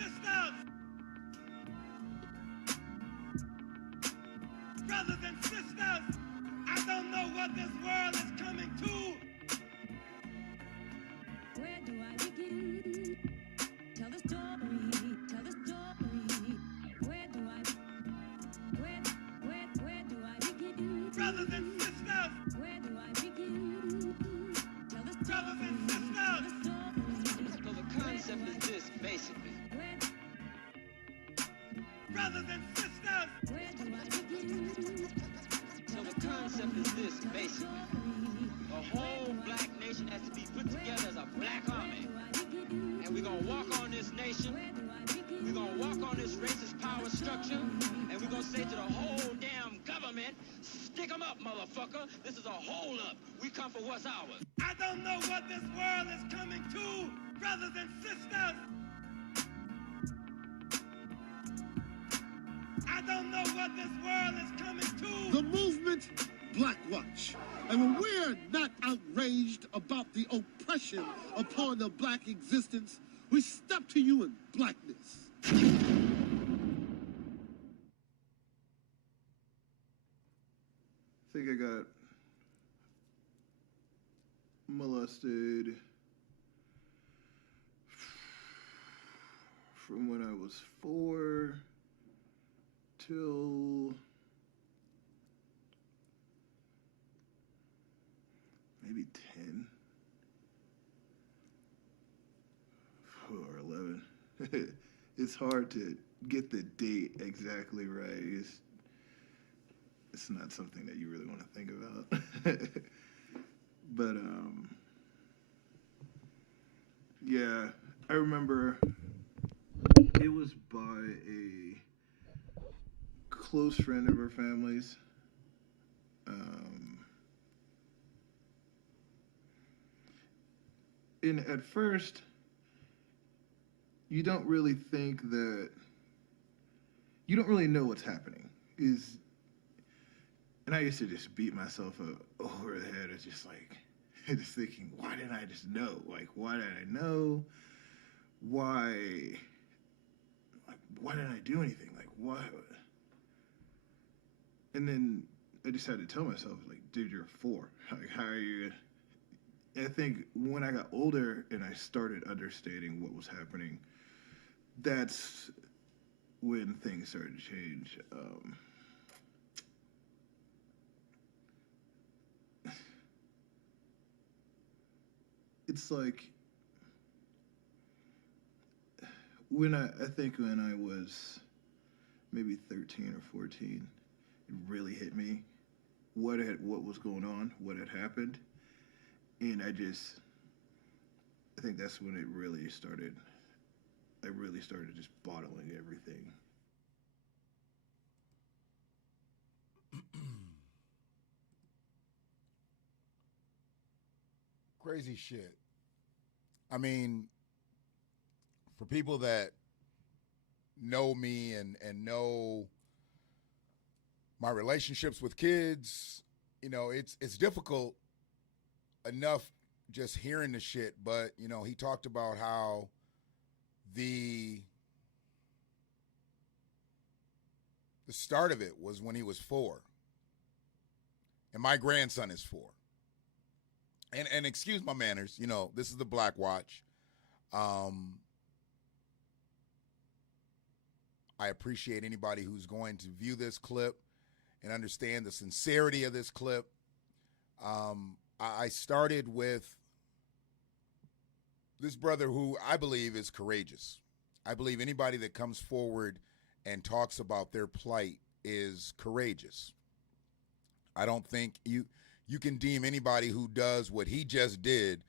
sisters, brothers and sisters, I don't know what this world is coming to. Where do I begin? Tell the story, tell the story. Where do I begin? Brothers and sisters, Where do I begin? Tell the story, brothers and sisters, So the concept is this, basically. brothers and sisters, where do I begin? So the concept is this, basically. The whole black nation has to be put together as a black army. And we're gonna walk on this nation. We're gonna walk on this racist power structure. And we're gonna say to the whole damn government, stick 'em up, motherfucker. This is a hold up. We come for what's ours. I don't know what this world is coming to, brothers and sisters. I don't know what this world is coming to. The movement BlackWatch. And when we're not outraged about the oppression upon the black existence, we step to you in blackness. I think I got molested from when I was 4 till maybe 10 or 11. It's hard to get the date exactly right. It's not something that you really want to think about. But yeah, I remember it was by a close friend of our family's. And at first, you don't really think that, you don't really know what's happening. And I used to just beat myself up over the head. It's just like, just thinking, why didn't I just know? Like, why did I know? Why didn't I do anything? Like, why? And then I just had to tell myself, like, dude, you're 4. Like, how are you? And I think when I got older and I started understanding what was happening, that's when things started to change. It's like when I think when I was maybe 13 or 14, it really hit me what was going on, what had happened, and I think that's when it really started. I really started just bottling everything. Crazy shit. I mean, for people that know me and know my relationships with kids, you know, it's difficult enough just hearing the shit, but, you know, he talked about how the start of it was when he was 4. And my grandson is 4. And excuse my manners, you know, this is the BlackWatch. I appreciate anybody who's going to view this clip and understand the sincerity of this clip. I started with this brother who I believe is courageous. I believe anybody that comes forward and talks about their plight is courageous. I don't think you can deem anybody who does what he just did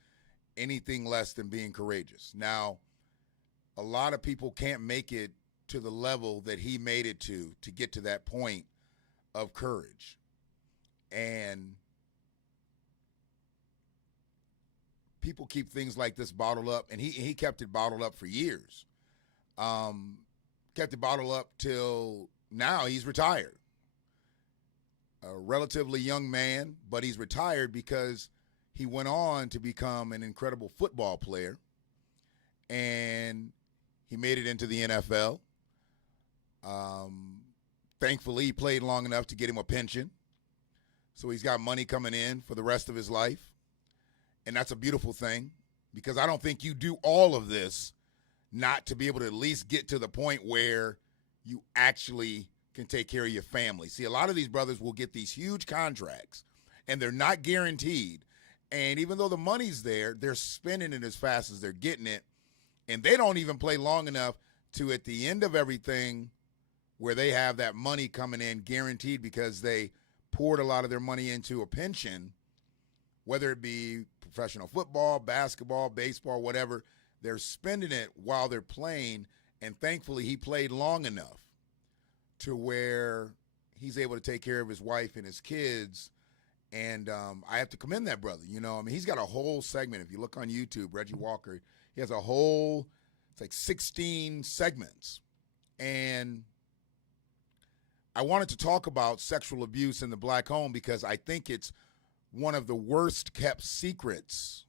anything less than being courageous. Now, a lot of people can't make it to the level that he made it to get to that point of courage. And people keep things like this bottled up, and he kept it bottled up for years. Kept it bottled up till now. He's retired. A relatively young man, but he's retired because he went on to become an incredible football player, and He made it into the NFL. Thankfully, he played long enough to get him a pension. So he's got money coming in for the rest of his life. And that's a beautiful thing, because I don't think you do all of this not to be able to at least get to the point where you actually can take care of your family. See, a lot of these brothers will get these huge contracts, and they're not guaranteed. And even though the money's there, they're spending it as fast as they're getting it. And they don't even play long enough to, at the end of everything, where they have that money coming in guaranteed because they poured a lot of their money into a pension, whether it be professional football, basketball, baseball, whatever. They're spending it while they're playing, and thankfully he played long enough to where he's able to take care of his wife and his kids. And I have to commend that brother. You know, I mean, he's got a whole segment. If you look on YouTube, Reggie Walker, he has a whole, it's like 16 segments. And I wanted to talk about sexual abuse in the black home because I think it's one of the worst kept secrets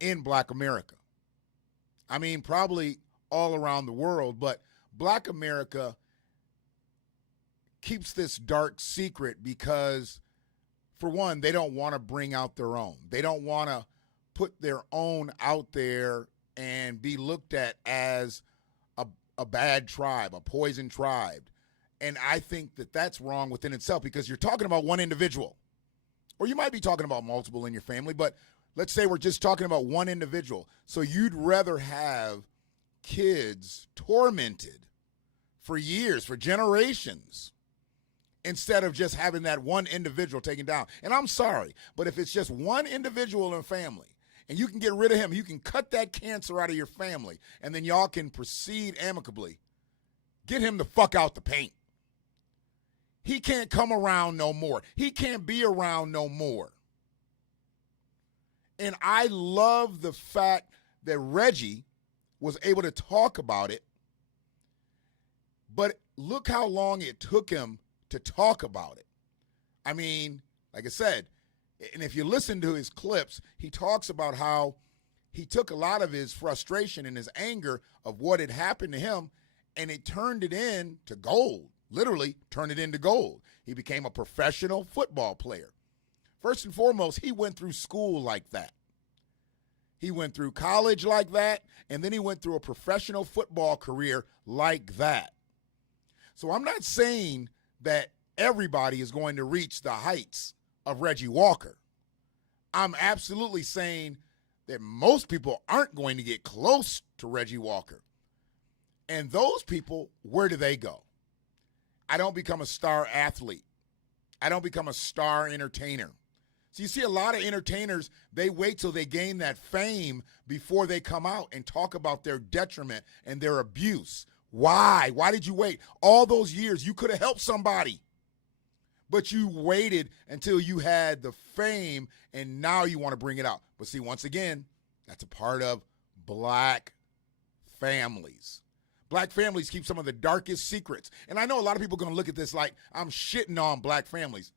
in black America. I mean, probably all around the world, but black America keeps this dark secret because, for one, they don't want to bring out their own. They don't want to put their own out there and be looked at as a bad tribe, a poison tribe. And I think that that's wrong within itself, because you're talking about one individual. Or you might be talking about multiple in your family, but let's say we're just talking about one individual. So you'd rather have kids tormented for years, for generations, instead of just having that one individual taken down. And I'm sorry, but if it's just one individual in a family and you can get rid of him, you can cut that cancer out of your family, and then y'all can proceed amicably, get him the fuck out the paint. He can't come around no more. He can't be around no more. And I love the fact that Reggie was able to talk about it, but look how long it took him to talk about it. I mean, like I said, and if you listen to his clips, he talks about how he took a lot of his frustration and his anger of what had happened to him, and it turned it into gold. Literally turned it into gold. He became a professional football player. First and foremost, he went through school like that. He went through college like that, and then he went through a professional football career like that. So I'm not saying that everybody is going to reach the heights of Reggie Walker. I'm absolutely saying that most people aren't going to get close to Reggie Walker. And those people, where do they go? I don't become a star athlete. I don't become a star entertainer. So you see a lot of entertainers, they wait till they gain that fame before they come out and talk about their detriment and their abuse. Why? Why did you wait? All those years, you could have helped somebody. But you waited until you had the fame, and now you want to bring it out. But see, once again, that's a part of black families. Black families keep some of the darkest secrets. And I know a lot of people are going to look at this like I'm shitting on black families.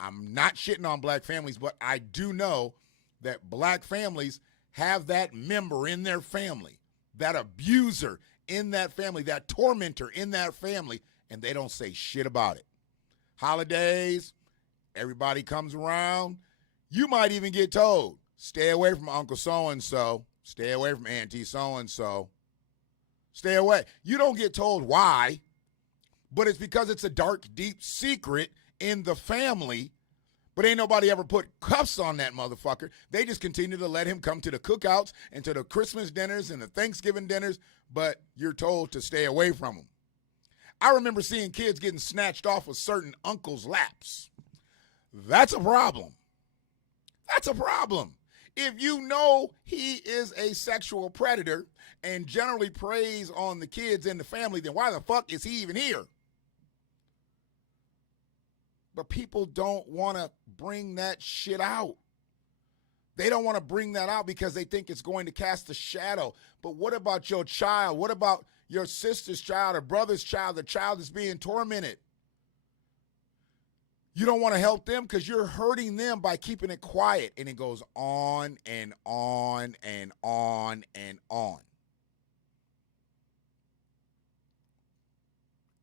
I'm not shitting on black families, but I do know that black families have that member in their family, that abuser in that family, that tormentor in that family, and they don't say shit about it. Holidays, everybody comes around. You might even get told, stay away from Uncle so-and-so, stay away from Auntie so-and-so. Stay away. You don't get told why, but it's because it's a dark, deep secret in the family, but ain't nobody ever put cuffs on that motherfucker. They just continue to let him come to the cookouts and to the Christmas dinners and the Thanksgiving dinners, but you're told to stay away from him. I remember seeing kids getting snatched off of certain uncles' laps. That's a problem. That's a problem. If you know he is a sexual predator and generally preys on the kids in the family, then why the fuck is he even here? But people don't want to bring that shit out. They don't want to bring that out because they think it's going to cast a shadow. But what about your child? What about your sister's child or brother's child, the child that's being tormented? You don't want to help them because you're hurting them by keeping it quiet. And it goes on and on and on and on.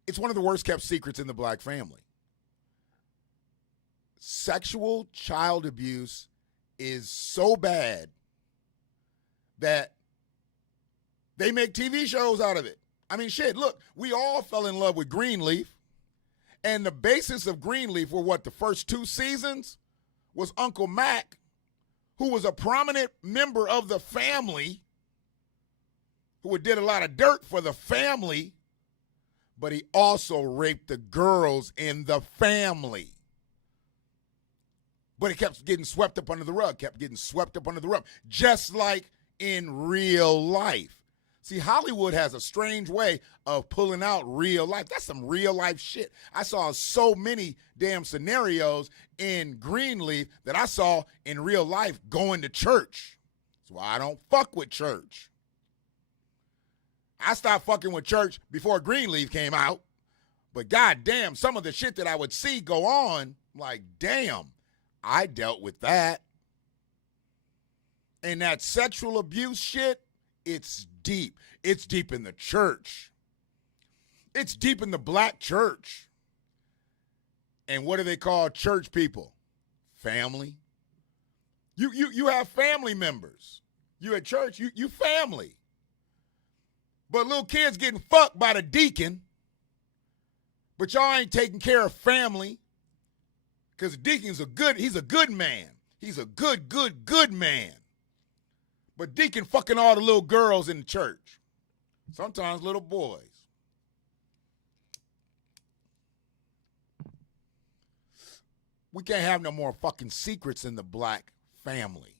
It's one of the worst kept secrets in the black family. Sexual child abuse is so bad that they make TV shows out of it. I mean, shit, look, we all fell in love with Greenleaf, and the basis of Greenleaf were what, the first 2 seasons was Uncle Mac, who was a prominent member of the family, who did a lot of dirt for the family, but he also raped the girls in the family. But it kept getting swept up under the rug, just like in real life. See, Hollywood has a strange way of pulling out real life. That's some real life shit. I saw so many damn scenarios in Greenleaf that I saw in real life going to church. That's why I don't fuck with church. I stopped fucking with church before Greenleaf came out. But goddamn, some of the shit that I would see go on, like, damn, I dealt with that. And that sexual abuse shit, it's deep. It's deep in the church. It's deep in the black church. And what do they call church people? Family. You have family members. You at church, you family. But little kids getting fucked by the deacon, but y'all ain't taking care of family. Because the deacon's he's a good man. He's a good man. But deacon fucking all the little girls in the church. Sometimes little boys. We can't have no more fucking secrets in the black family.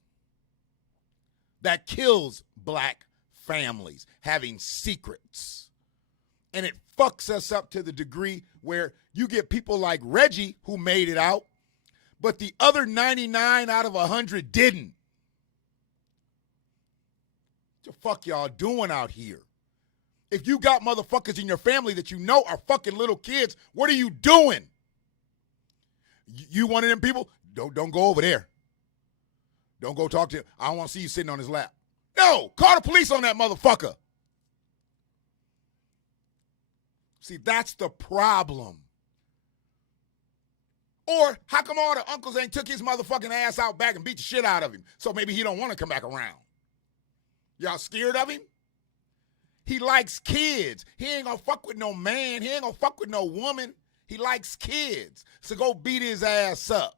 That kills black families, having secrets. And it fucks us up to the degree where you get people like Reggie who made it out, but the other 99 out of 100 didn't. What the fuck y'all doing out here? If you got motherfuckers in your family that you know are fucking little kids, what are you doing? You one of them people? Don't go over there. Don't go talk to him. I don't want to see you sitting on his lap. No, call the police on that motherfucker. See, that's the problem. Or how come all the uncles ain't took his motherfucking ass out back and beat the shit out of him? So maybe he don't want to come back around. Y'all scared of him? He likes kids. He ain't gonna fuck with no man. He ain't gonna fuck with no woman. He likes kids. So go beat his ass up.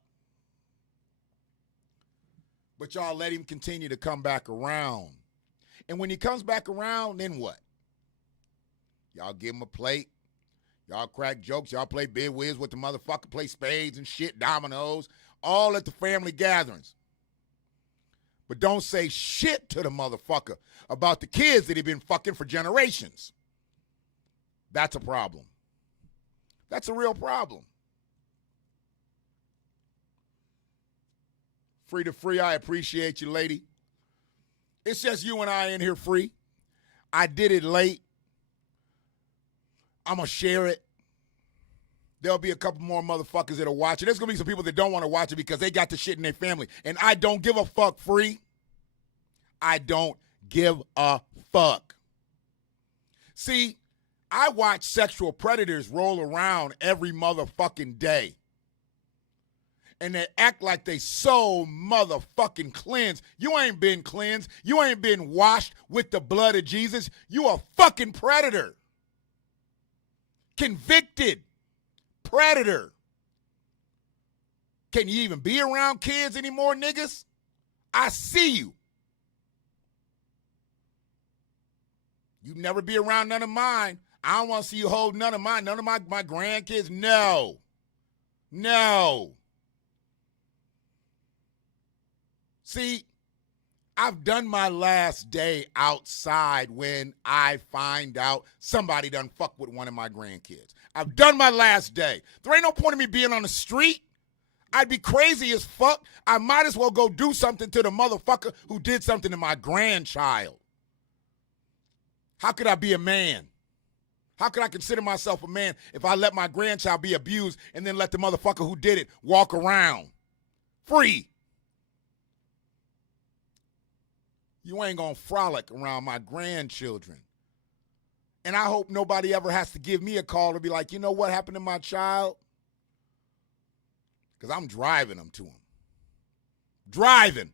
But y'all let him continue to come back around. And when he comes back around, then what? Y'all give him a plate. Y'all crack jokes. Y'all play bid whiz with the motherfucker, play spades and shit, dominoes, all at the family gatherings. But don't say shit to the motherfucker about the kids that he been fucking for generations. That's a problem. That's a real problem. Free to free, I appreciate you, lady. It's just you and I in here free. I did it late. I'm going to share it. There'll be a couple more motherfuckers that'll watch it. There's going to be some people that don't want to watch it because they got the shit in their family. And I don't give a fuck, free. I don't give a fuck. See, I watch sexual predators roll around every motherfucking day. And they act like they so motherfucking cleansed. You ain't been cleansed. You ain't been washed with the blood of Jesus. You a fucking predator. Convicted predator. Can you even be around kids anymore, niggas? I see you. You never be around none of mine. I don't want to see you hold none of mine, none of my grandkids. No. No. See, I've done my last day outside when I find out somebody done fuck with one of my grandkids. I've done my last day. There ain't no point in me being on the street. I'd be crazy as fuck. I might as well go do something to the motherfucker who did something to my grandchild. How could I be a man? How could I consider myself a man if I let my grandchild be abused and then let the motherfucker who did it walk around free? You ain't gonna frolic around my grandchildren. And I hope nobody ever has to give me a call to be like, you know what happened to my child? Because I'm driving them to him. Driving.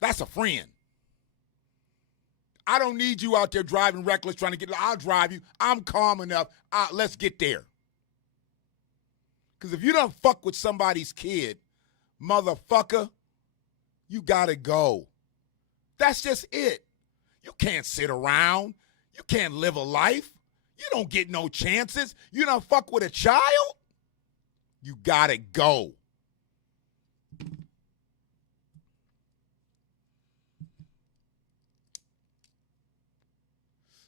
That's a friend. I don't need you out there driving reckless trying to get, I'll drive you. I'm calm enough. Let's get there. Because if you don't fuck with somebody's kid, motherfucker, you got to go. That's just it. You can't sit around. You can't live a life. You don't get no chances. You don't fuck with a child. You got to go.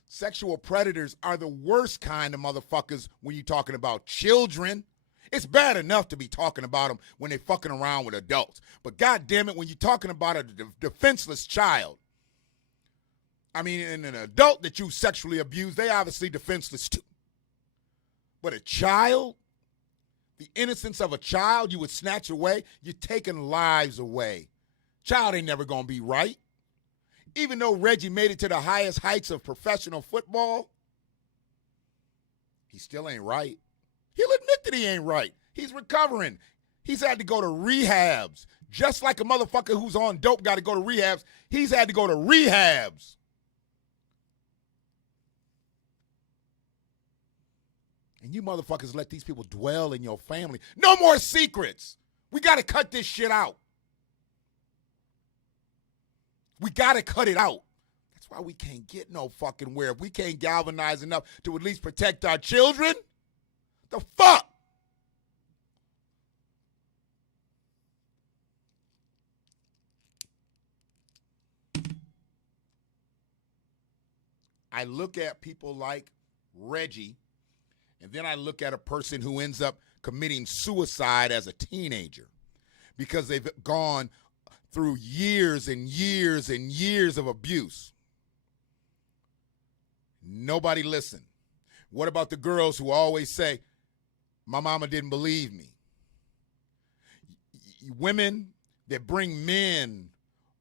Sexual predators are the worst kind of motherfuckers when you're talking about children. It's bad enough to be talking about them when they're fucking around with adults. But God damn it, when you're talking about a defenseless child, I mean, and an adult that you sexually abuse, they obviously defenseless too. But a child, the innocence of a child you would snatch away, you're taking lives away. Child ain't never gonna be right. Even though Reggie made it to the highest heights of professional football, he still ain't right. He'll admit that he ain't right. He's recovering. He's had to go to rehabs. Just like a motherfucker who's on dope got to go to rehabs, he's had to go to rehabs. And you motherfuckers let these people dwell in your family. No more secrets. We got to cut this shit out. We got to cut it out. That's why we can't get no fucking where. If we can't galvanize enough to at least protect our children, the fuck? I look at people like Reggie, and then I look at a person who ends up committing suicide as a teenager because they've gone through years and years and years of abuse. Nobody listened. What about the girls who always say, my mama didn't believe me? Women that bring men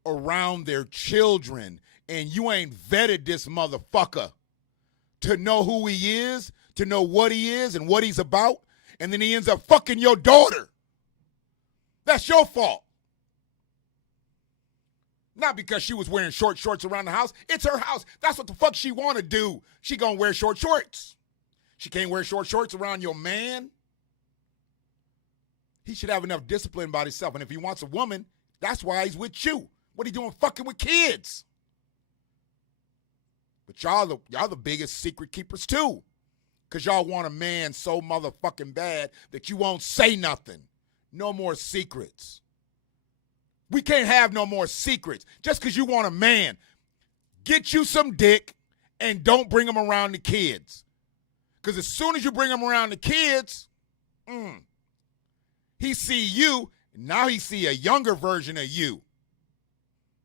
around their children and you ain't vetted this motherfucker to know who he is, to know what he is and what he's about, and then he ends up fucking your daughter. That's your fault. Not because she was wearing short shorts around the house. It's her house. That's what the fuck she want to do. She gonna wear short shorts. She can't wear short shorts around your man. He should have enough discipline about himself. And if he wants a woman, that's why he's with you. What he doing fucking with kids? But y'all the biggest secret keepers too. Because y'all want a man so motherfucking bad that you won't say nothing. No more secrets. We can't have no more secrets. Just because you want a man, get you some dick and don't bring him around the kids. Because as soon as you bring him around the kids, he see you, and now he see a younger version of you.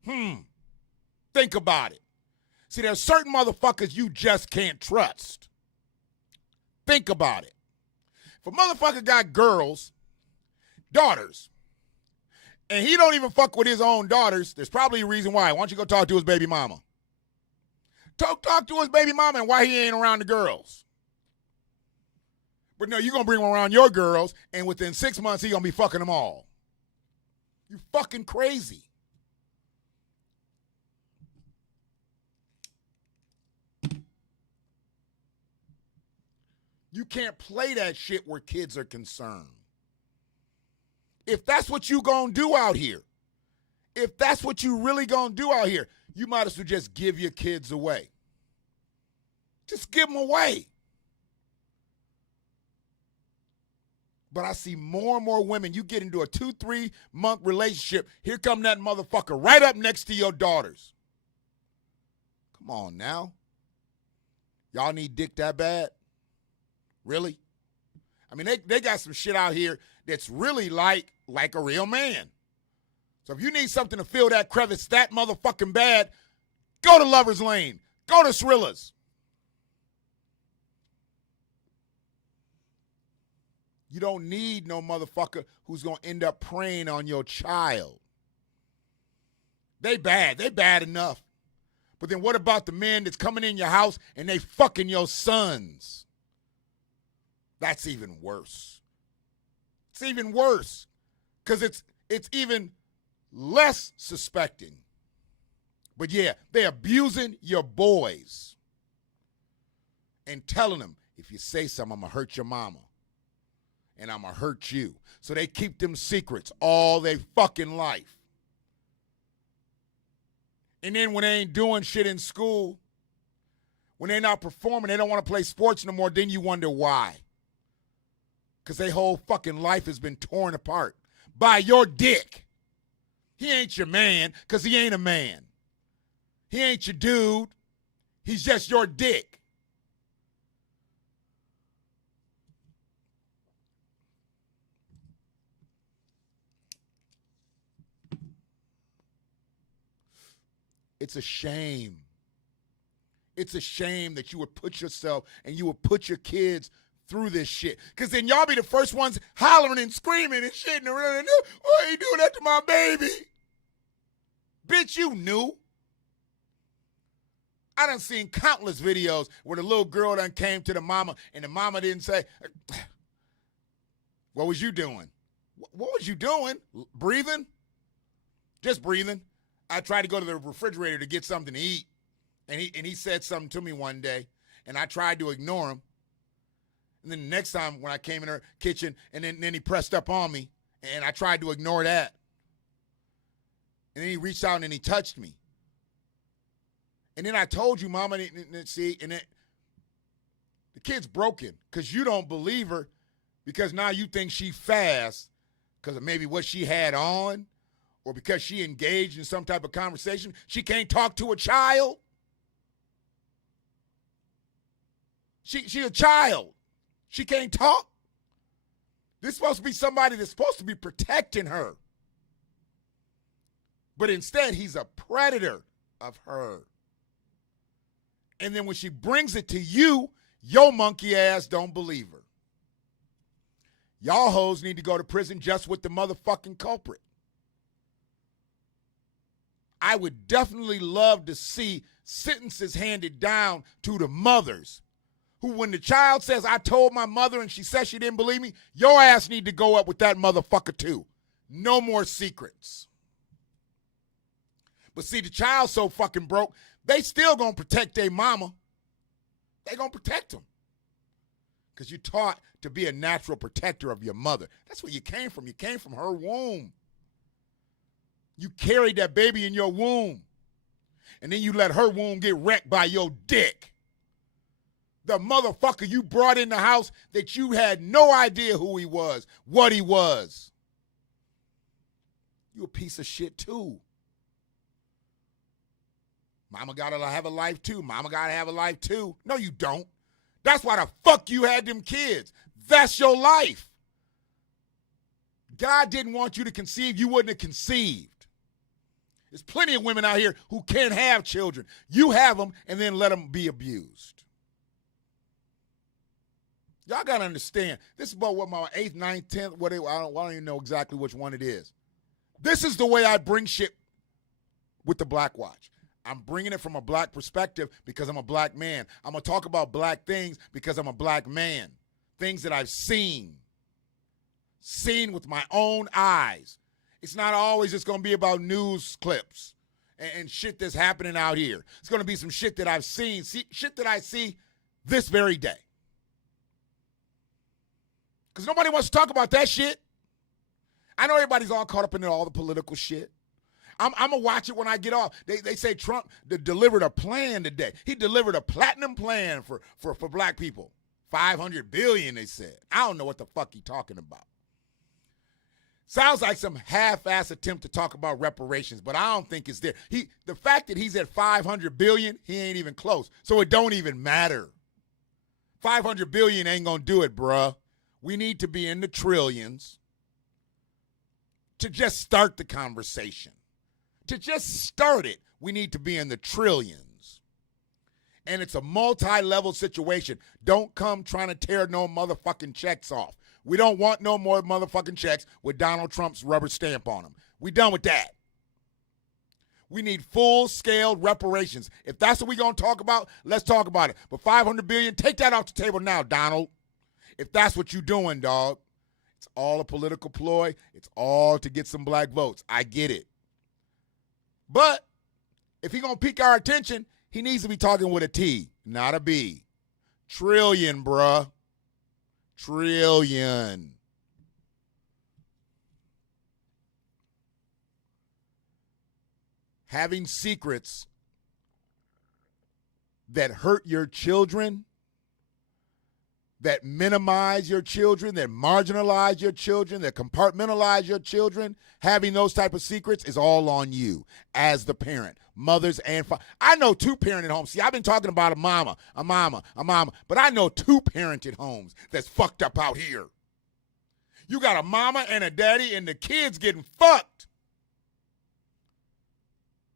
Think about it. See, there's certain motherfuckers you just can't trust. Think about it. If a motherfucker got girls, daughters, and he don't even fuck with his own daughters, there's probably a reason why. Why don't you go talk to his baby mama? Talk to his baby mama and why he ain't around the girls. But no, you're going to bring him around your girls, and within 6 months, he going to be fucking them all. You fucking crazy. You can't play that shit where kids are concerned. If that's what you gonna do out here, if that's what you really gonna do out here, you might as well just give your kids away. Just give them away. But I see more and more women, you get into a 2-3 month relationship, here come that motherfucker right up next to your daughters. Come on now. Y'all need dick that bad? Really? I mean, they got some shit out here that's really like a real man. So if you need something to fill that crevice that motherfucking bad, go to Lover's Lane. Go to Srilla's. You don't need no motherfucker who's going to end up preying on your child. They bad. They bad enough. But then what about the men that's coming in your house and they fucking your sons? That's even worse. It's even worse because it's even less suspecting. But yeah, they're abusing your boys and telling them, if you say something, I'm going to hurt your mama and I'm going to hurt you. So they keep them secrets all their fucking life. And then when they ain't doing shit in school, when they're not performing, they don't want to play sports no more, then you wonder why. Because their whole fucking life has been torn apart by your dick. He ain't your man because he ain't a man. He ain't your dude. He's just your dick. It's a shame. It's a shame that you would put yourself and you would put your kids through this shit. Because then y'all be the first ones hollering and screaming and shit and running. Why are you doing that to my baby? Bitch, you knew. I done seen countless videos where the little girl done came to the mama and the mama didn't say, what was you doing? What was you doing? Breathing? Just breathing. I tried to go to the refrigerator to get something to eat, and he said something to me one day, and I tried to ignore him. And then the next time when I came in her kitchen, and then he pressed up on me, and I tried to ignore that. And then he reached out and he touched me. And then I told you, Mama, see, and the kid's broken because you don't believe her because now you think she fast because of maybe what she had on or because she engaged in some type of conversation. She can't talk to a child. She a child. She can't talk. This is supposed to be somebody that's supposed to be protecting her. But instead, he's a predator of her. And then when she brings it to you, your monkey ass don't believe her. Y'all hoes need to go to prison just with the motherfucking culprit. I would definitely love to see sentences handed down to the mothers who, when the child says, I told my mother and she said she didn't believe me, your ass need to go up with that motherfucker too. No more secrets. But see, the child's so fucking broke, they still gonna protect their mama. They gonna protect them. Because you're taught to be a natural protector of your mother. That's where you came from. You came from her womb. You carried that baby in your womb. And then you let her womb get wrecked by your dick. The motherfucker you brought in the house that you had no idea who he was, what he was. You a piece of shit too. Mama gotta have a life too. Mama gotta have a life too. No, you don't. That's why the fuck you had them kids. That's your life. God didn't want you to conceive. You wouldn't have conceived. There's plenty of women out here who can't have children. You have them and then let them be abused. Y'all got to understand. This is about what my 8th, 9th, 10th, I don't even know exactly which one it is. This is the way I bring shit with the BlackWatch. I'm bringing it from a black perspective because I'm a black man. I'm going to talk about black things because I'm a black man. Things that I've seen with my own eyes. It's not always just going to be about news clips and shit that's happening out here. It's going to be some shit that I've seen, shit that I see this very day. Because nobody wants to talk about that shit. I know everybody's all caught up in all the political shit. I'm going to watch it when I get off. They say Trump delivered a plan today. He delivered a platinum plan for black people. $500 billion, they said. I don't know what the fuck he talking about. Sounds like some half-ass attempt to talk about reparations, but I don't think it's there. The fact that he's at $500 billion, he ain't even close. So it don't even matter. $500 billion ain't going to do it, bruh. We need to be in the trillions to just start the conversation. To just start it, we need to be in the trillions. And it's a multi-level situation. Don't come trying to tear no motherfucking checks off. We don't want no more motherfucking checks with Donald Trump's rubber stamp on them. We done with that. We need full-scale reparations. If that's what we're going to talk about, let's talk about it. But $500 billion, take that off the table now, Donald. If that's what you're doing, dog. It's all a political ploy. It's all to get some black votes. I get it. But if he's going to pique our attention, he needs to be talking with a T, not a B. Trillion, bruh. Trillion. Having secrets that hurt your children, that minimize your children, that marginalize your children, that compartmentalize your children, having those type of secrets is all on you as the parent, mothers and fathers. I know two-parented homes. See, I've been talking about a mama, but I know two-parented homes that's fucked up out here. You got a mama and a daddy and the kids getting fucked.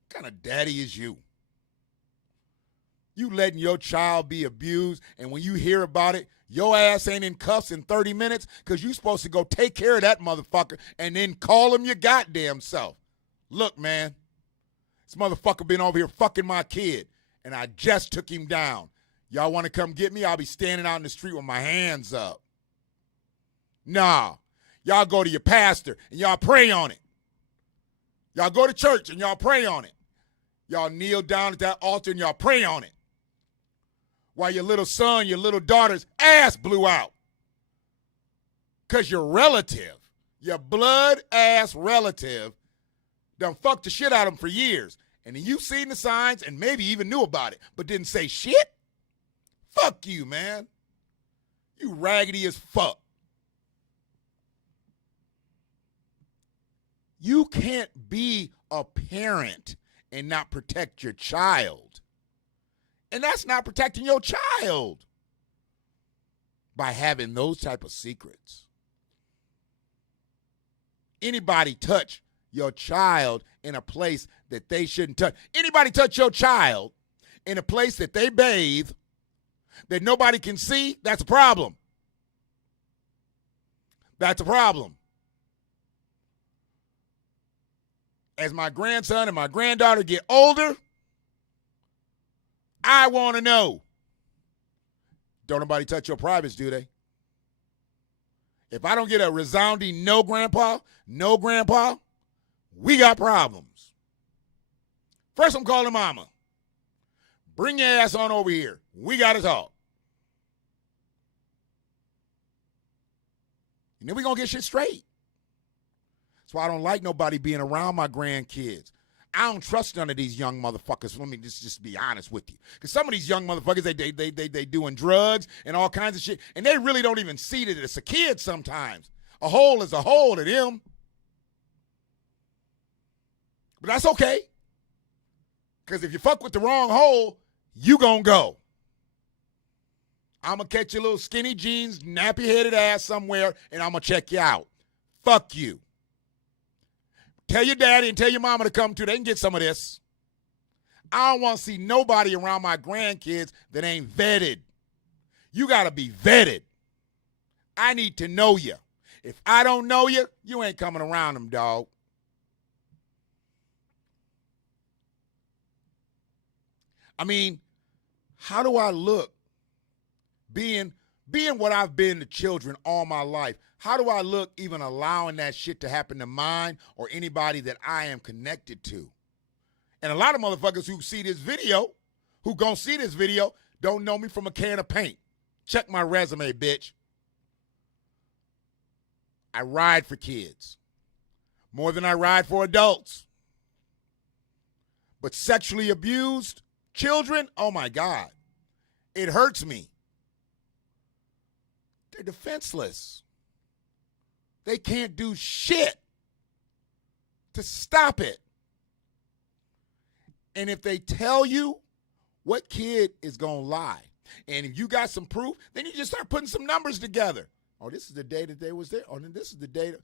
What kind of daddy is you? You letting your child be abused, and when you hear about it, your ass ain't in cuffs in 30 minutes because you supposed to go take care of that motherfucker and then call him your goddamn self. Look, man, this motherfucker been over here fucking my kid, and I just took him down. Y'all want to come get me? I'll be standing out in the street with my hands up. Nah, y'all go to your pastor, and y'all pray on it. Y'all go to church, and y'all pray on it. Y'all kneel down at that altar, and y'all pray on it. While your little son, your little daughter's ass blew out. Because your relative, your blood-ass relative, done fucked the shit out of him for years. And then you seen the signs and maybe even knew about it, but didn't say shit? Fuck you, man. You raggedy as fuck. You can't be a parent and not protect your child. And that's not protecting your child by having those type of secrets. Anybody touch your child in a place that they shouldn't touch. Anybody touch your child in a place that they bathe that nobody can see, that's a problem. That's a problem. As my grandson and my granddaughter get older, I want to know. Don't nobody touch your privates, do they? If I don't get a resounding no, grandpa, we got problems. First, I'm calling mama. Bring your ass on over here. We got to talk. And then we going to get shit straight. That's why I don't like nobody being around my grandkids. I don't trust none of these young motherfuckers. Let me just be honest with you. Because some of these young motherfuckers, they doing drugs and all kinds of shit, and they really don't even see that it's a kid sometimes. A hole is a hole to them. But that's okay. Because if you fuck with the wrong hole, you gonna go. I'm going to catch your little skinny jeans, nappy-headed ass somewhere, and I'm going to check you out. Fuck you. Tell your daddy and tell your mama to come too. They can get some of this. I don't want to see nobody around my grandkids that ain't vetted. You got to be vetted. I need to know you. If I don't know you, you ain't coming around them, dog. I mean, how do I look being what I've been to children all my life? How do I look even allowing that shit to happen to mine or anybody that I am connected to? And a lot of motherfuckers who see this video, who gonna see this video, don't know me from a can of paint. Check my resume, bitch. I ride for kids more than I ride for adults. But sexually abused children, oh my God, it hurts me. They're defenseless. They can't do shit to stop it. And if they tell you, what kid is going to lie? And if you got some proof, then you just start putting some numbers together. Oh, this is the day that they was there. Oh, then this is the day.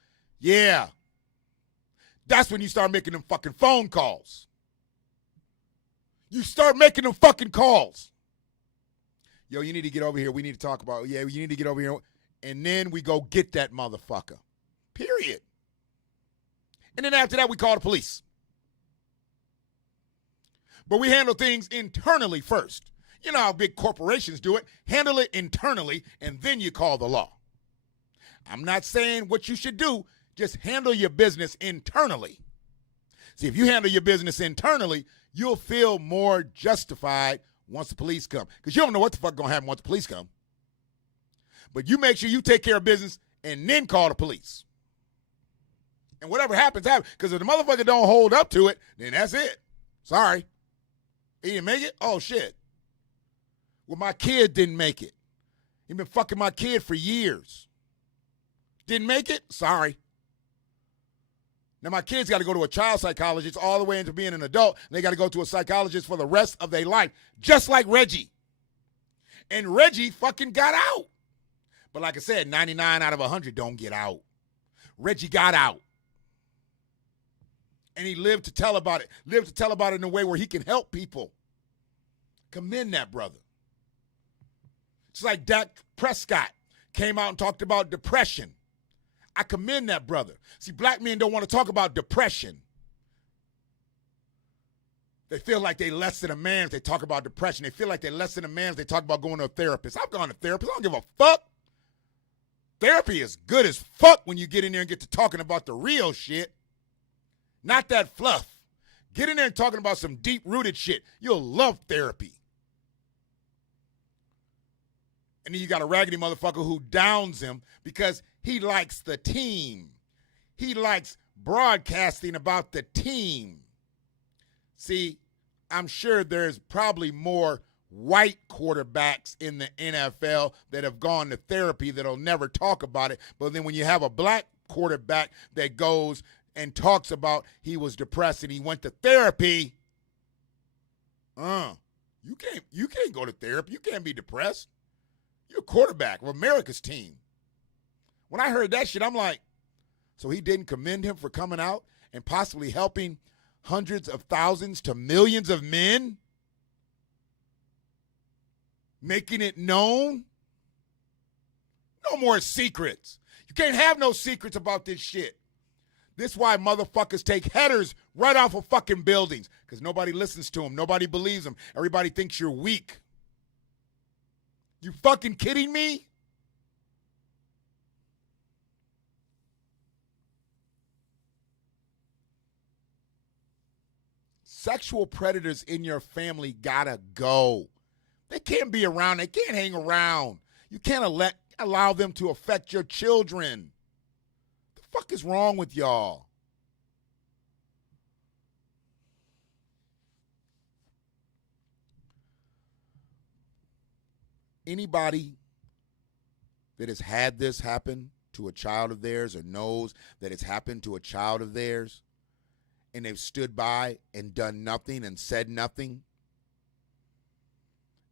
Yeah. That's when you start making them fucking phone calls. You start making them fucking calls. Yo, you need to get over here. We need to talk about, yeah, you need to get over here. And then we go get that motherfucker. Period. And then after that, we call the police. But we handle things internally first. You know how big corporations do it. Handle it internally, and then you call the law. I'm not saying what you should do. Just handle your business internally. See, if you handle your business internally, you'll feel more justified once the police come. Because you don't know what the fuck going to happen once the police come. But you make sure you take care of business and then call the police. And whatever happens, happens. Because if the motherfucker don't hold up to it, then that's it. Sorry. He didn't make it? Oh, shit. Well, my kid didn't make it. He been fucking my kid for years. Didn't make it? Sorry. Now, my kids got to go to a child psychologist all the way into being an adult, and they got to go to a psychologist for the rest of their life, just like Reggie. And Reggie fucking got out. But like I said, 99 out of 100 don't get out. Reggie got out. And he lived to tell about it. Lived to tell about it in a way where he can help people. Commend that brother. It's like Dak Prescott came out and talked about depression. I commend that brother. See, black men don't want to talk about depression. They feel like they're less than a man if they talk about depression. They feel like they're less than a man if they talk about going to a therapist. I've gone to therapist. I don't give a fuck. Therapy is good as fuck when you get in there and get to talking about the real shit. Not that fluff. Get in there and talking about some deep-rooted shit. You'll love therapy. And then you got a raggedy motherfucker who downs him because he likes the team. He likes broadcasting about the team. See, I'm sure there's probably more white quarterbacks in the NFL that have gone to therapy that'll never talk about it. But then when you have a black quarterback that goes and talks about he was depressed and he went to therapy, you can't go to therapy. You can't be depressed. You're a quarterback of America's team. When I heard that shit, I'm like, so he didn't commend him for coming out and possibly helping hundreds of thousands to millions of men? Making it known? No more secrets. You can't have no secrets about this shit. This is why motherfuckers take headers right off of fucking buildings, because nobody listens to them. Nobody believes them. Everybody thinks you're weak. You fucking kidding me? Sexual predators in your family gotta go. They can't be around. They can't hang around. You can't allow them to affect your children. The fuck is wrong with y'all? Anybody that has had this happen to a child of theirs or knows that it's happened to a child of theirs and they've stood by and done nothing and said nothing,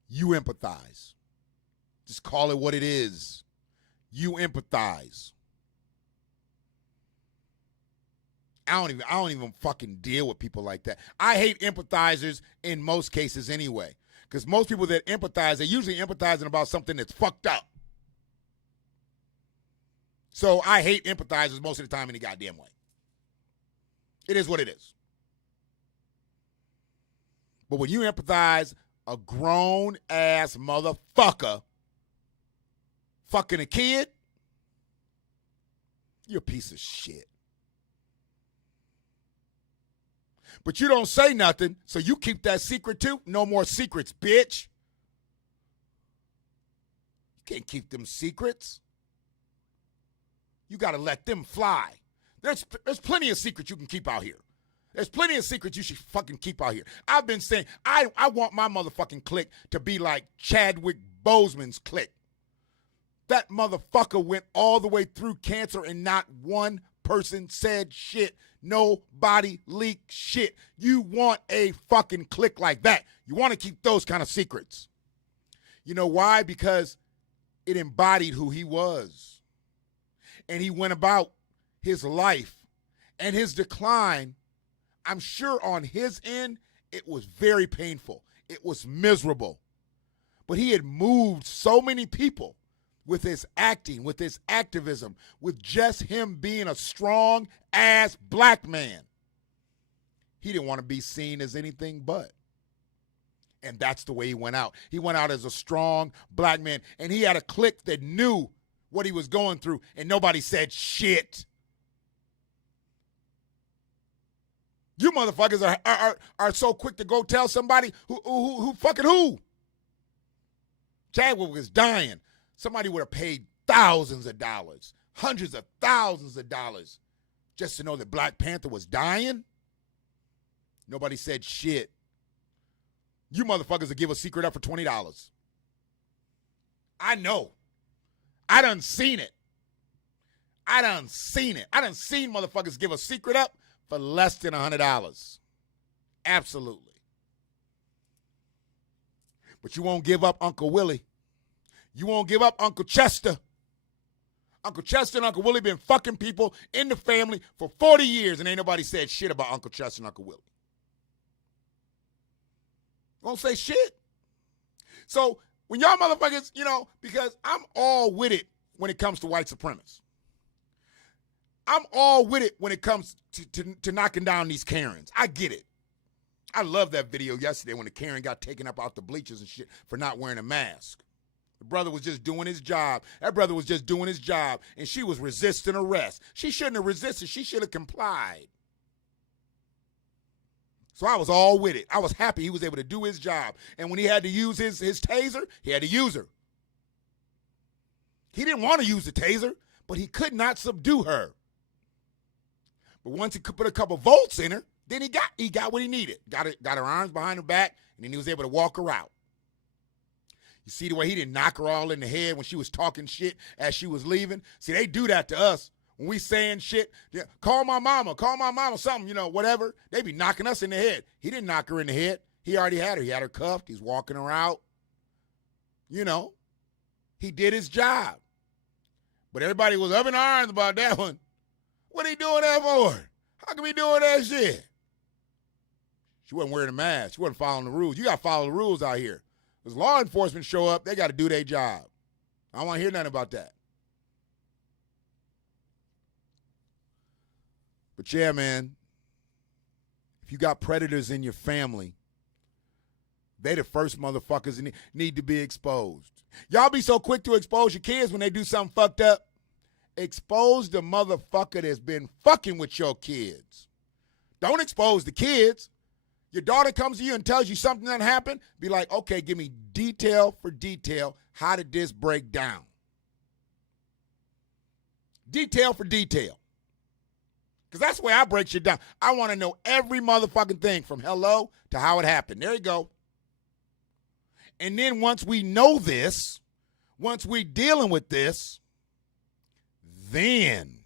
you empathize. Just call it what it is. You empathize. I don't even fucking deal with people like that. I hate empathizers in most cases anyway. Because most people that empathize, they're usually empathizing about something that's fucked up. So I hate empathizers most of the time any goddamn way. It is what it is. But when you empathize a grown-ass motherfucker fucking a kid, you're a piece of shit. But you don't say nothing, so you keep that secret too? No more secrets, bitch. You can't keep them secrets. You got to let them fly. There's plenty of secrets you can keep out here. There's plenty of secrets you should fucking keep out here. I've been saying, I want my motherfucking clique to be like Chadwick Boseman's clique. That motherfucker went all the way through cancer and not one person said shit. Nobody leaked shit. You want a fucking clique like that. You want to keep those kind of secrets. You know why? Because it embodied who he was. And he went about his life and his decline. I'm sure on his end, it was very painful. It was miserable. But he had moved so many people with his acting, with his activism, with just him being a strong-ass black man. He didn't want to be seen as anything but. And that's the way he went out. He went out as a strong black man, and he had a clique that knew what he was going through, and nobody said shit. You motherfuckers are so quick to go tell somebody who fucking who. Chadwick was dying. Somebody would have paid thousands of dollars, hundreds of thousands of dollars, just to know that Black Panther was dying. Nobody said shit. You motherfuckers will give a secret up for $20. I know. I done seen it. I done seen motherfuckers give a secret up for less than $100. Absolutely. But you won't give up Uncle Willie. You won't give up Uncle Chester. Uncle Chester and Uncle Willie been fucking people in the family for 40 years, and ain't nobody said shit about Uncle Chester and Uncle Willie. Won't say shit. So when y'all motherfuckers, because I'm all with it when it comes to white supremacists. I'm all with it when it comes to knocking down these Karens. I get it. I love that video yesterday when the Karen got taken up out the bleachers and shit for not wearing a mask. The brother was just doing his job. That brother was just doing his job, and she was resisting arrest. She shouldn't have resisted. She should have complied. So I was all with it. I was happy he was able to do his job. And when he had to use his taser, he had to use her. He didn't want to use the taser, but he could not subdue her. But once he could put a couple volts in her, then he got what he needed. Got her arms behind her back, and then he was able to walk her out. You see the way he didn't knock her all in the head when she was talking shit as she was leaving? See, they do that to us. When we saying shit, call my mama, something, whatever. They be knocking us in the head. He didn't knock her in the head. He already had her. He had her cuffed. He's walking her out. He did his job. But everybody was up in arms about that one. What he doing that for? How come he doing that shit? She wasn't wearing a mask. She wasn't following the rules. You got to follow the rules out here. As law enforcement show up, they got to do their job. I don't want to hear nothing about that. But yeah, man, if you got predators in your family, they the first motherfuckers need to be exposed. Y'all be so quick to expose your kids when they do something fucked up. Expose the motherfucker that's been fucking with your kids. Don't expose the kids. Your daughter comes to you and tells you something that happened, be like, okay, give me detail for detail. How did this break down? Detail for detail. Because that's the way I break shit down. I want to know every motherfucking thing from hello to how it happened. There you go. And then once we know this, once we dealing with this, then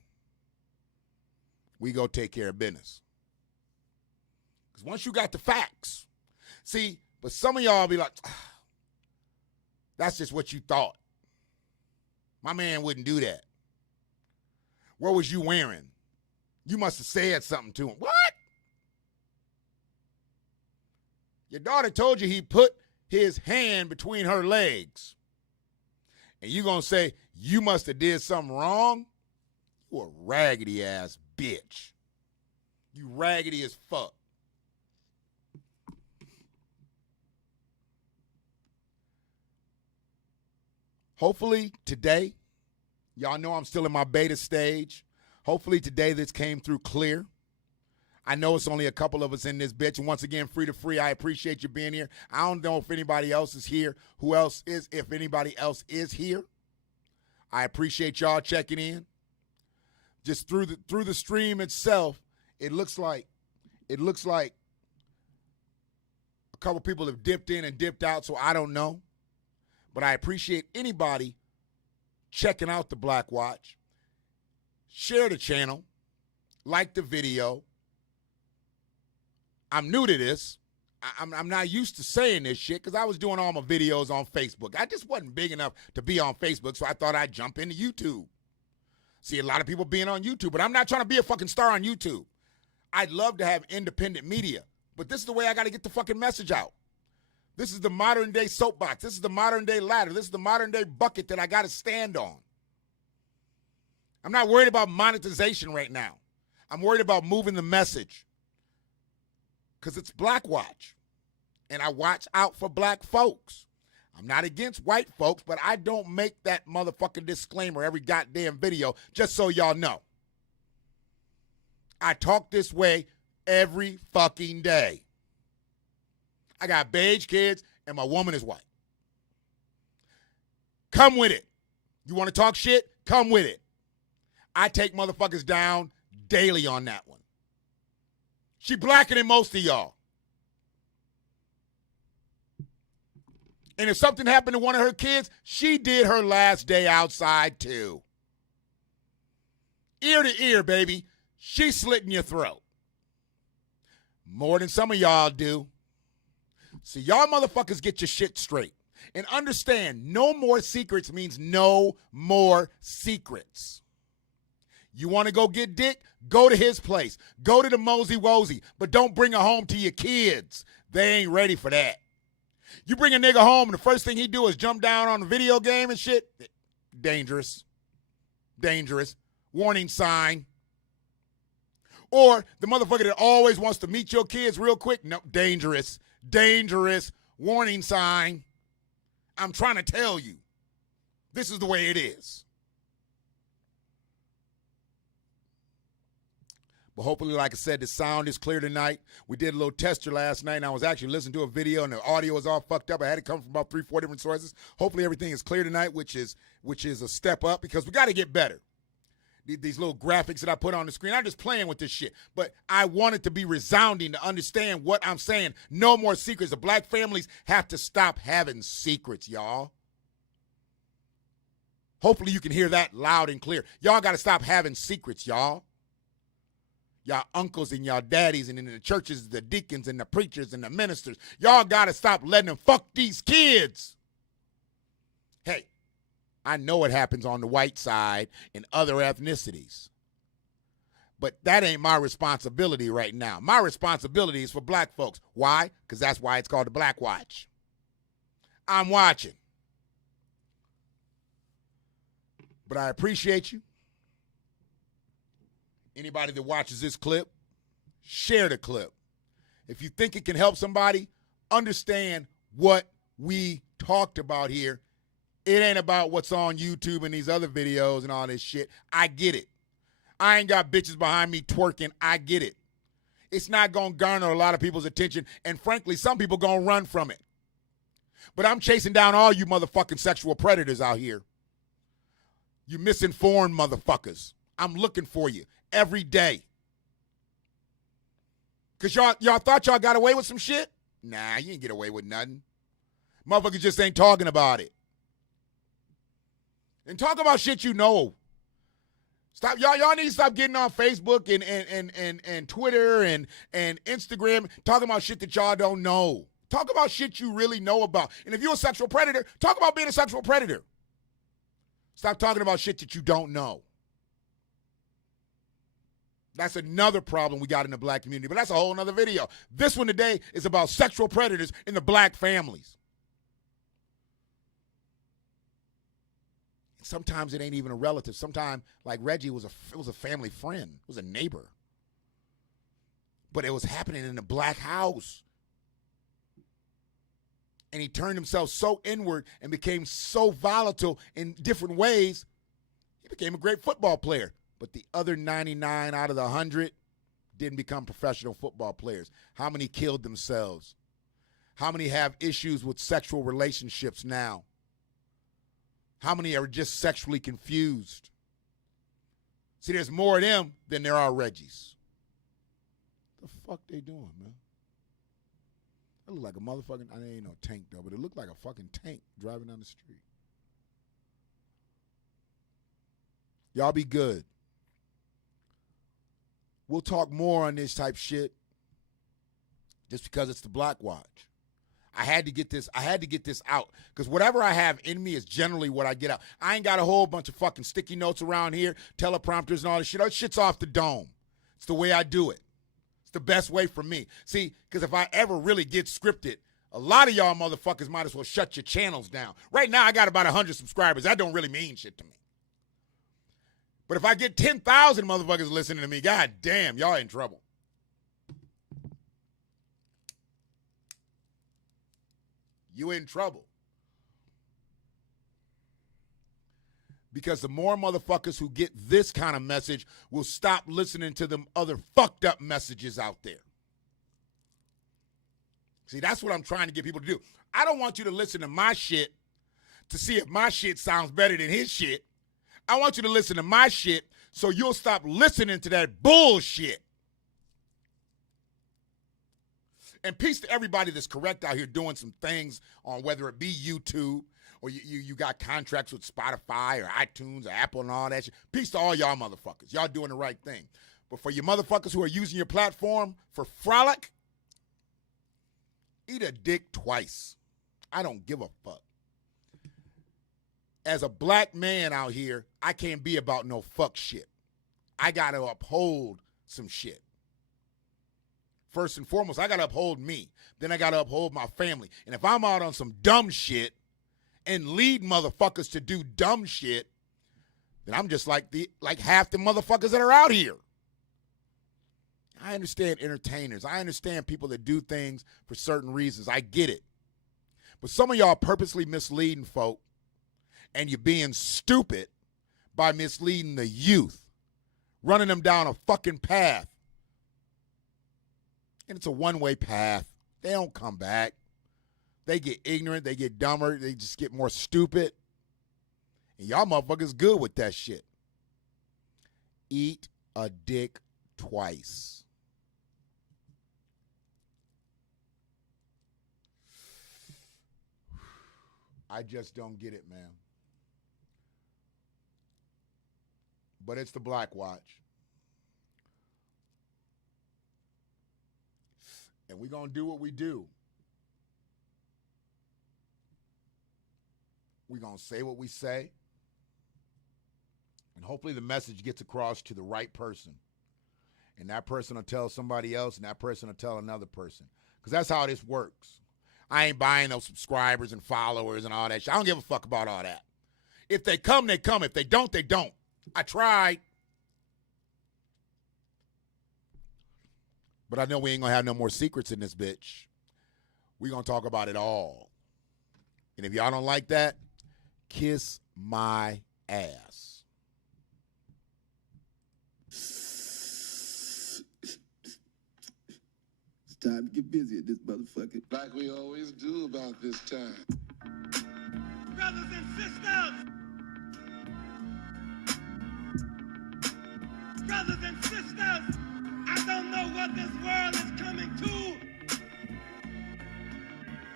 we go take care of business. Because once you got the facts, see, but some of y'all be like, that's just what you thought. My man wouldn't do that. What was you wearing? You must have said something to him. What? Your daughter told you he put his hand between her legs. And you gonna say, you must have did something wrong? You a raggedy ass bitch. You raggedy as fuck. Hopefully today, y'all know I'm still in my beta stage. Hopefully today this came through clear. I know it's only a couple of us in this bitch. And once again, free to free, I appreciate you being here. I don't know if anybody else is here. Who else is, if anybody else is here. I appreciate y'all checking in. Just through the stream itself, it looks like a couple people have dipped in and dipped out, so I don't know. But I appreciate anybody checking out the BlackWatch. Share the channel. Like the video. I'm new to this. I'm not used to saying this shit because I was doing all my videos on Facebook. I just wasn't big enough to be on Facebook, so I thought I'd jump into YouTube. See a lot of people being on YouTube, but I'm not trying to be a fucking star on YouTube. I'd love to have independent media, but this is the way I got to get the fucking message out. This is the modern day soapbox. This is the modern day ladder. This is the modern day bucket that I got to stand on. I'm not worried about monetization right now. I'm worried about moving the message because it's BlackWatch. and I watch out for black folks. I'm not against white folks, but I don't make that motherfucking disclaimer every goddamn video, just so y'all know. I talk this way every fucking day. I got beige kids, and my woman is white. Come with it. You want to talk shit? Come with it. I take motherfuckers down daily on that one. She blacker than most of y'all. And if something happened to one of her kids, she did her last day outside too. Ear to ear, baby. She slitting your throat. More than some of y'all do. So y'all motherfuckers get your shit straight. And understand, no more secrets means no more secrets. You want to go get dick? Go to his place. Go to the Mosey Wozy. But don't bring her home to your kids. They ain't ready for that. You bring a nigga home and the first thing he do is jump down on the video game and shit. Dangerous. Dangerous. Warning sign. Or the motherfucker that always wants to meet your kids real quick. No, dangerous. Dangerous. Warning sign. I'm trying to tell you. This is the way it is. But hopefully, like I said, the sound is clear tonight. We did a little tester last night, and I was actually listening to a video, and the audio was all fucked up. I had it come from about 3-4 different sources. Hopefully, everything is clear tonight, which is a step up, because we got to get better. These little graphics that I put on the screen, I'm just playing with this shit. But I want it to be resounding to understand what I'm saying. No more secrets. The black families have to stop having secrets, y'all. Hopefully, you can hear that loud and clear. Y'all got to stop having secrets, y'all. Y'all uncles and y'all daddies and in the churches, the deacons and the preachers and the ministers. Y'all got to stop letting them fuck these kids. Hey, I know it happens on the white side and other ethnicities. But that ain't my responsibility right now. My responsibility is for black folks. Why? Because that's why it's called the BlackWatch. I'm watching. But I appreciate you. Anybody that watches this clip, share the clip. If you think it can help somebody, understand what we talked about here. It ain't about what's on YouTube and these other videos and all this shit. I get it. I ain't got bitches behind me twerking. I get it. It's not going to garner a lot of people's attention, and frankly, some people going to run from it. But I'm chasing down all you motherfucking sexual predators out here. You misinformed motherfuckers. I'm looking for you every day. Because y'all thought y'all got away with some shit? Nah, you ain't get away with nothing. Motherfuckers just ain't talking about it. And talk about shit you know. Stop, y'all need to stop getting on Facebook and Twitter and Instagram talking about shit that y'all don't know. Talk about shit you really know about. And if you're a sexual predator, talk about being a sexual predator. Stop talking about shit that you don't know. That's another problem we got in the black community, but that's a whole nother video. This one today is about sexual predators in the black families. Sometimes it ain't even a relative. Sometimes, like Reggie was a family friend. It was a neighbor. But it was happening in a black house. And he turned himself so inward and became so volatile in different ways, he became a great football player. But the other 99 out of the 100 didn't become professional football players. How many killed themselves? How many have issues with sexual relationships now? How many are just sexually confused? See, there's more of them than there are Reggies. What the fuck they doing, man? It look like a motherfucking, I ain't no tank though, but it looked like a fucking tank driving down the street. Y'all be good. We'll talk more on this type shit just because it's the BlackWatch. I had to get this out because whatever I have in me is generally what I get out. I ain't got a whole bunch of fucking sticky notes around here, teleprompters and all this shit. That shit's off the dome. It's the way I do it. It's the best way for me. See, because if I ever really get scripted, a lot of y'all motherfuckers might as well shut your channels down. Right now, I got about 100 subscribers. That don't really mean shit to me. But if I get 10,000 motherfuckers listening to me, god damn, y'all in trouble. you're in trouble. Because the more motherfuckers who get this kind of message will stop listening to them other fucked up messages out there. See, that's what I'm trying to get people to do. I don't want you to listen to my shit to see if my shit sounds better than his shit. I want you to listen to my shit so you'll stop listening to that bullshit. And peace to everybody that's correct out here doing some things on whether it be YouTube or you got contracts with Spotify or iTunes or Apple and all that shit. Peace to all y'all motherfuckers. Y'all doing the right thing. But for you motherfuckers who are using your platform for frolic, eat a dick twice. I don't give a fuck. As a black man out here, I can't be about no fuck shit. I got to uphold some shit. First and foremost, I got to uphold me. Then I got to uphold my family. And if I'm out on some dumb shit and lead motherfuckers to do dumb shit, then I'm just like half the motherfuckers that are out here. I understand entertainers. I understand people that do things for certain reasons. I get it. But some of y'all purposely misleading folk, and you're being stupid by misleading the youth, running them down a fucking path. And it's a one-way path. They don't come back. They get ignorant. They get dumber. They just get more stupid. And y'all motherfuckers good with that shit. Eat a dick twice. I just don't get it, man. But it's the BlackWatch. And we're going to do what we do. We're going to say what we say. And hopefully the message gets across to the right person. And that person will tell somebody else, and that person will tell another person. Because that's how this works. I ain't buying no subscribers and followers and all that shit. I don't give a fuck about all that. If they come, they come. If they don't, they don't. I tried. But I know we ain't going to have no more secrets in this bitch. We're going to talk about it all. And if y'all don't like that, kiss my ass. It's time to get busy at this motherfucker. Like we always do about this time. Brothers and sisters! Brothers and sisters! I don't know what this world is coming to.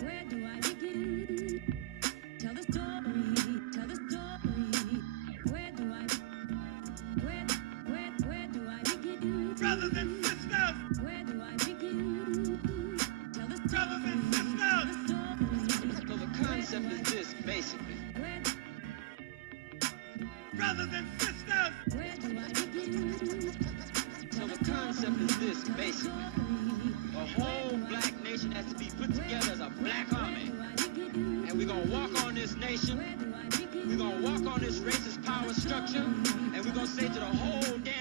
Where do I begin? Tell the story. Tell the story. Where do I begin? Brothers and sisters! Where do I begin? Tell the story. Brothers and sisters! So the concept is this, basically. Brothers and sisters! Where do I begin? So the concept is this, basically. A whole black nation has to be put together as a black army. And we're going to walk on this nation. We're going to walk on this racist power structure. And we're going to say to the whole damn